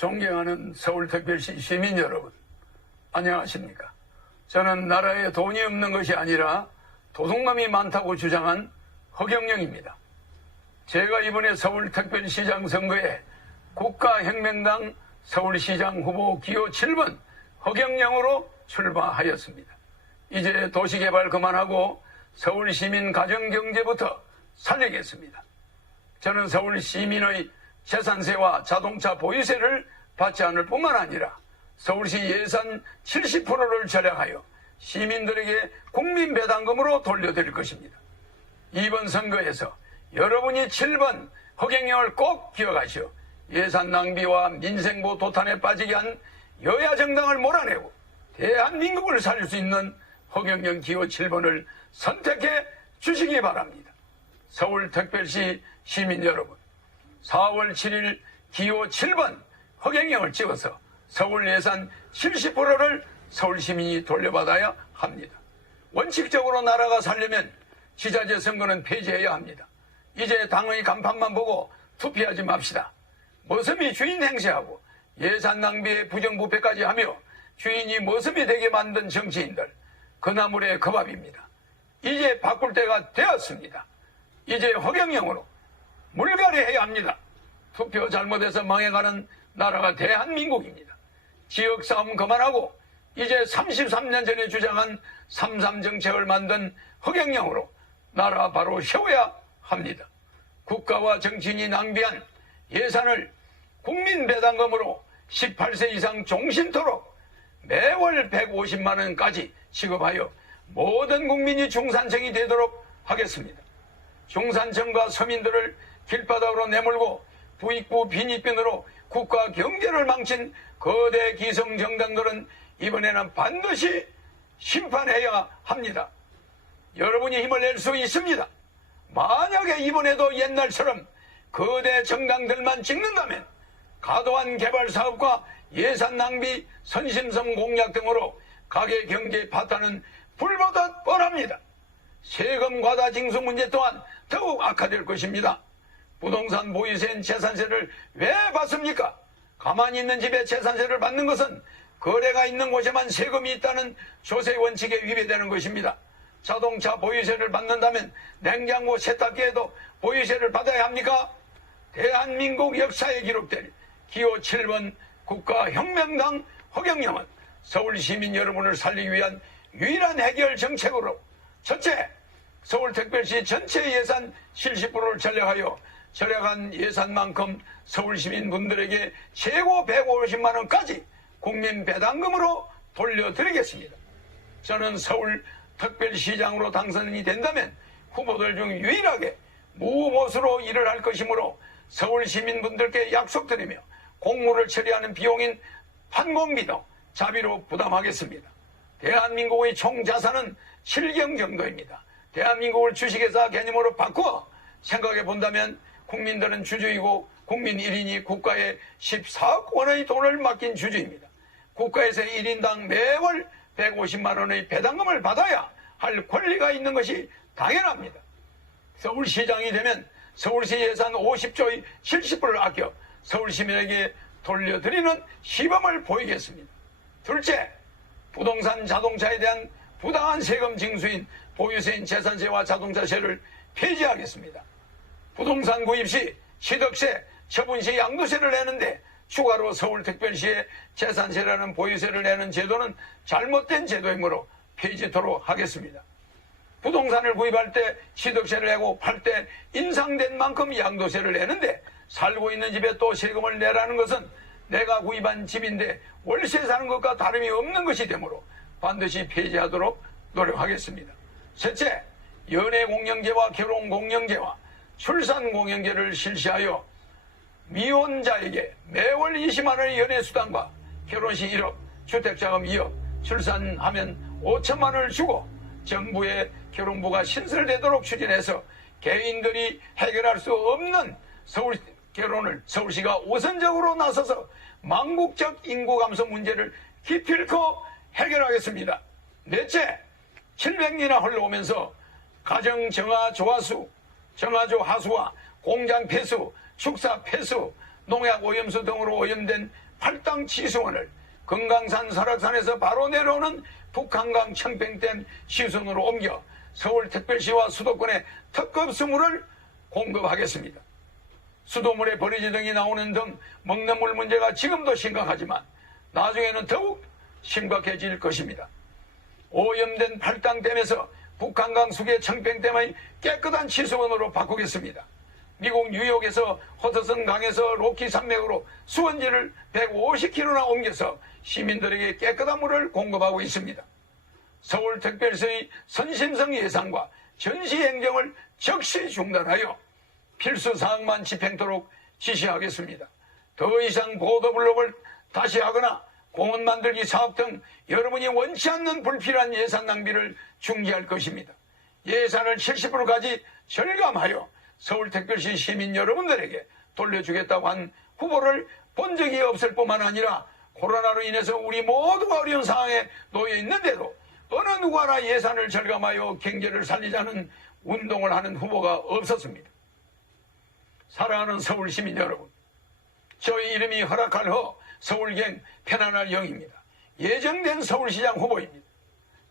존경하는 서울특별시 시민 여러분, 안녕하십니까? 저는 나라에 돈이 없는 것이 아니라 도둑놈이 많다고 주장한 허경영입니다. 제가 이번에 서울특별시장 선거에 국가혁명당 서울시장 후보 기호 7번 허경영으로 출마하였습니다. 이제 도시개발 그만하고 서울시민 가정경제부터 살리겠습니다. 저는 서울시민의 재산세와 자동차 보유세를 받지 않을 뿐만 아니라 서울시 예산 70%를 절약하여 시민들에게 국민배당금으로 돌려드릴 것입니다. 이번 선거에서 여러분이 7번 허경영을 꼭 기억하시어 예산 낭비와 민생보 도탄에 빠지게 한 여야 정당을 몰아내고 대한민국을 살릴 수 있는 허경영 기호 7번을 선택해 주시기 바랍니다. 서울특별시 시민 여러분, 4월 7일 기호 7번 허경영을 찍어서 서울 예산 70%를 서울시민이 돌려받아야 합니다. 원칙적으로 나라가 살려면 지자체 선거는 폐지해야 합니다. 이제 당의 간판만 보고 투표하지 맙시다. 머슴이 주인 행세하고 예산 낭비에 부정부패까지 하며 주인이 머슴이 되게 만든 정치인들, 그 나물의 그 밥입니다. 이제 바꿀 때가 되었습니다. 이제 허경영으로 물갈이해야 합니다. 투표 잘못해서 망해가는 나라가 대한민국입니다. 지역싸움 그만하고 이제 33년 전에 주장한 3.3 정책을 만든 허경영으로 나라 바로 세워야 합니다. 국가와 정치인이 낭비한 예산을 국민배당금으로 18세 이상 종신토록 매월 150만 원까지 지급하여 모든 국민이 중산층이 되도록 하겠습니다. 중산층과 서민들을 길바닥으로 내몰고 부익부 빈익빈으로 국가 경제를 망친 거대 기성정당들은 이번에는 반드시 심판해야 합니다. 여러분이 힘을 낼 수 있습니다. 만약에 이번에도 옛날처럼 거대 정당들만 찍는다면 과도한 개발 사업과 예산 낭비, 선심성 공약 등으로 가계 경제 파탄은 불보듯 뻔합니다. 세금 과다 징수 문제 또한 더욱 악화될 것입니다. 부동산 보유세인 재산세를 왜 받습니까? 가만히 있는 집에 재산세를 받는 것은 거래가 있는 곳에만 세금이 있다는 조세 원칙에 위배되는 것입니다. 자동차 보유세를 받는다면 냉장고 세탁기에도 보유세를 받아야 합니까? 대한민국 역사에 기록될 기호 7번 국가혁명당 허경영은 서울시민 여러분을 살리기 위한 유일한 해결 정책으로 첫째, 서울특별시 전체 예산 70%를 절약하여 절약한 예산만큼 서울시민분들에게 최고 150만 원까지 국민배당금으로 돌려드리겠습니다. 저는 서울특별시장으로 당선이 된다면 후보들 중 유일하게 무보수로 일을 할 것이므로 서울시민분들께 약속드리며 공무를 처리하는 비용인 판공비도 자비로 부담하겠습니다. 대한민국의 총자산은 7경 정도입니다. 대한민국을 주식회사 개념으로 바꾸어 생각해 본다면 국민들은 주주이고 국민 1인이 국가에 14억 원의 돈을 맡긴 주주입니다. 국가에서 1인당 매월 150만 원의 배당금을 받아야 할 권리가 있는 것이 당연합니다. 서울시장이 되면 서울시 예산 50조의 70%를 아껴 서울시민에게 돌려드리는 시범을 보이겠습니다. 둘째, 부동산 자동차에 대한 부당한 세금 징수인 보유세인 재산세와 자동차세를 폐지하겠습니다. 부동산 구입 시 취득세, 처분 시 양도세를 내는데 추가로 서울특별시에 재산세라는 보유세를 내는 제도는 잘못된 제도이므로 폐지토록 하겠습니다. 부동산을 구입할 때 취득세를 내고 팔 때 인상된 만큼 양도세를 내는데 살고 있는 집에 또 세금을 내라는 것은 내가 구입한 집인데 월세 사는 것과 다름이 없는 것이 되므로 반드시 폐지하도록 노력하겠습니다. 셋째, 연애공영제와 결혼공영제와 출산공영제를 실시하여 미혼자에게 매월 20만 원의 연애수당과 결혼시 1억, 주택자금 2억, 출산하면 5천만 원을 주고 정부의 결혼부가 신설되도록 추진해서 개인들이 해결할 수 없는 서울 결혼을 서울시가 우선적으로 나서서 망국적 인구 감소 문제를 기필코 해결하겠습니다. 넷째, 700년이나 흘러오면서 가정 정화 조화수, 정화조 하수와 공장 폐수, 축사 폐수, 농약 오염수 등으로 오염된 팔당 치수원을 금강산 설악산에서 바로 내려오는 북한강 청평댐 시순으로 옮겨 서울특별시와 수도권에 특급 수물을 공급하겠습니다. 수도물에 버리지 등이 나오는 등 먹는 물 문제가 지금도 심각하지만 나중에는 더욱 심각해질 것입니다. 오염된 팔당댐에서 북한강 수계 청평댐의 깨끗한 치수원으로 바꾸겠습니다. 미국 뉴욕에서 허드슨 강에서 로키 산맥으로 수원지를 150km나 옮겨서 시민들에게 깨끗한 물을 공급하고 있습니다. 서울특별시의 선심성 예산과 전시행정을 즉시 중단하여 필수사항만 집행토록 지시하겠습니다. 더 이상 보도블록을 다시 하거나 공원 만들기 사업 등 여러분이 원치 않는 불필요한 예산 낭비를 중지할 것입니다. 예산을 70%까지 절감하여 서울특별시 시민 여러분들에게 돌려주겠다고 한 후보를 본 적이 없을 뿐만 아니라 코로나로 인해서 우리 모두가 어려운 상황에 놓여 있는데도 어느 누구 하나 예산을 절감하여 경제를 살리자는 운동을 하는 후보가 없었습니다. 사랑하는 서울 시민 여러분, 저희 이름이 허락할 허 서울경 편안할 영입니다. 예정된 서울시장 후보입니다.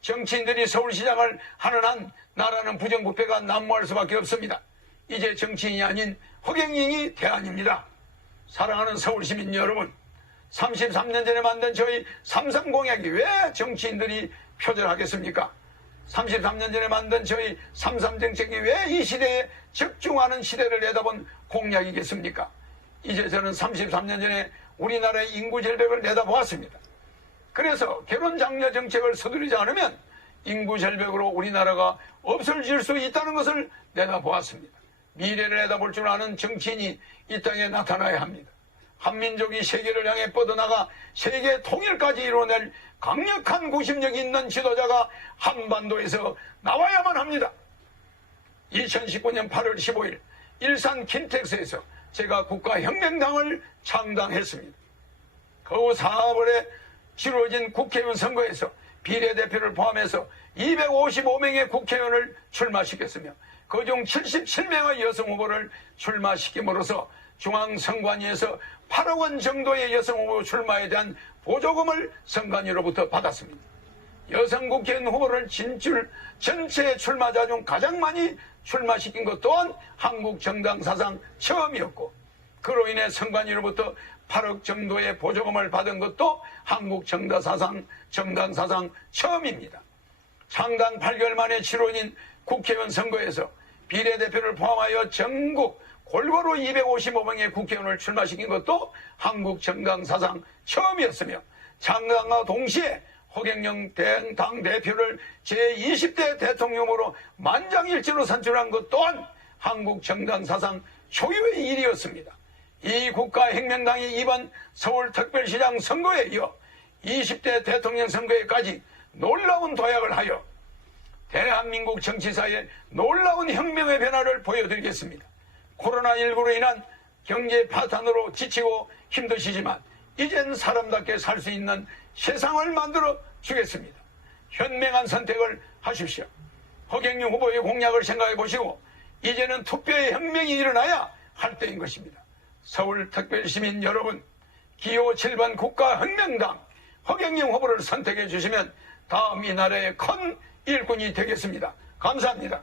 정치인들이 서울시장을 하는 한 나라는 부정부패가 난무할 수밖에 없습니다. 이제 정치인이 아닌 허경영이 대안입니다. 사랑하는 서울시민 여러분, 33년 전에 만든 저희 삼삼공약이 왜 정치인들이 표절하겠습니까? 33년 전에 만든 저희 삼삼정책이 왜 이 시대에 적중하는 시대를 내다본 공약이겠습니까? 이제 저는 33년 전에 우리나라의 인구 절벽을 내다보았습니다. 그래서 결혼 장려 정책을 서두르지 않으면 인구 절벽으로 우리나라가 없어질 수 있다는 것을 내다보았습니다. 미래를 내다볼 줄 아는 정치인이 이 땅에 나타나야 합니다. 한민족이 세계를 향해 뻗어나가 세계 통일까지 이뤄낼 강력한 구심력이 있는 지도자가 한반도에서 나와야만 합니다. 2019년 8월 15일 일산 킨텍스에서 제가 국가혁명당을 창당했습니다. 그 후 4월에 치러진 국회의원 선거에서 비례대표를 포함해서 255명의 국회의원을 출마시켰으며 그중 77명의 여성 후보를 출마시킴으로써 중앙선관위에서 8억 원 정도의 여성 후보 출마에 대한 보조금을 선관위로부터 받았습니다. 여성 국회의원 후보를 진출 전체 출마자 중 가장 많이 출마시킨 것 또한 한국 정당 사상 처음이었고, 그로 인해 선관위로부터 8억 정도의 보조금을 받은 것도 한국 정당 사상 처음입니다. 창당 8개월 만에 치러진 국회의원 선거에서 비례대표를 포함하여 전국 골고루 255명의 국회의원을 출마시킨 것도 한국 정당 사상 처음이었으며, 창당과 동시에 허경영 당대표를 제20대 대통령으로 만장일치로 선출한 것 또한 한국 정당 사상 초유의 일이었습니다. 이 국가혁명당이 이번 서울특별시장 선거에 이어 20대 대통령 선거에까지 놀라운 도약을 하여 대한민국 정치사에 놀라운 혁명의 변화를 보여드리겠습니다. 코로나19로 인한 경제 파탄으로 지치고 힘드시지만 이젠 사람답게 살 수 있는 세상을 만들어 주겠습니다. 현명한 선택을 하십시오. 허경영 후보의 공약을 생각해 보시고 이제는 투표의 혁명이 일어나야 할 때인 것입니다. 서울특별시민 여러분, 기호 7번 국가혁명당 허경영 후보를 선택해 주시면 다음 이 나라의 큰 일꾼이 되겠습니다. 감사합니다.